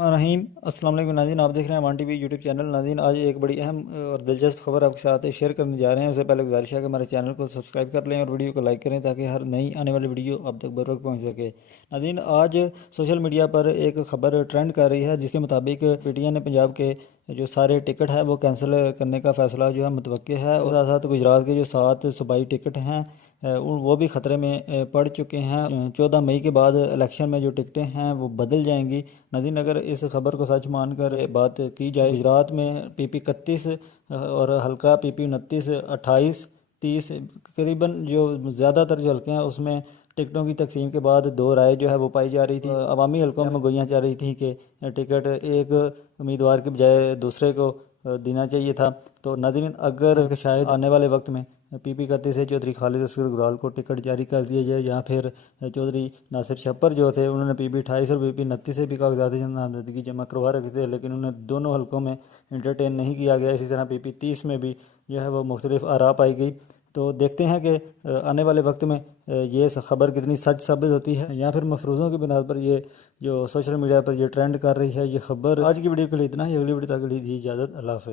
रहीम अस्सलाम वालेकुम नाज़रीन, आप देख रहे हैं वन टीवी यूट्यूब चैनल। नाज़रीन, आज एक बड़ी अहम और दिलचस्प खबर आपके साथ शेयर करने जा रहे हैं। उससे पहले गुजारिश है कि हमारे चैनल को सब्सक्राइब कर लें और वीडियो को लाइक करें ताकि हर नई आने वाली वीडियो आप तक बर वक्त पहुँच सके। नाज़रीन, आज सोशल मीडिया पर एक खबर ट्रेंड कर रही है जिसके मुताबिक पीटीआई ने पंजाब के जो सारे टिकट है वो कैंसिल करने का फ़ैसला जो है मुतवक्के है, और साथ साथ गुजरात के जो 7 सूबाई टिकट हैं वो भी ख़तरे में पड़ चुके हैं। 14 मई के बाद इलेक्शन में जो टिकटें हैं वो बदल जाएंगी। नाज़रीन, अगर इस खबर को सच मानकर बात की जाए, गुजरात में पीपी 31 और हल्का पीपी 29, 28, 30 करीबन जो ज़्यादातर जो हल्के हैं उसमें टिकटों की तकसीम के बाद दो राय जो है वो पाई जा रही थी। अवामी हल्कों में गोइयाँ चल रही थी कि टिकट एक उम्मीदवार के बजाय दूसरे को देना चाहिए था। तो नाज़रीन, अगर शायद आने वाले वक्त में पीपी 31 से चौधरी खालिद असगर गुराल को टिकट जारी कर दिया जाए, या फिर चौधरी नासिर छप्पर जो थे उन्होंने पीपी 28 और पीपी 29 से भी कागजात नामजदगी जमा करवा रखे थे, लेकिन उन्हें दोनों हल्कों में इंटरटेन नहीं किया गया। इसी तरह पीपी 30 में भी जो है वो मुख्तलिफ आरा पाई गई। तो देखते हैं कि आने वाले वक्त में ये खबर कितनी सच साबित होती है, या फिर मफरूज़ों की बुनियाद पर ये जो सोशल मीडिया पर ये ट्रेंड कर रही है ये खबर। आज की वीडियो के लिए इतना ही, अगली वीडियो तक के लिए दी इजाज़त। अल्लाह हाफ़िज़।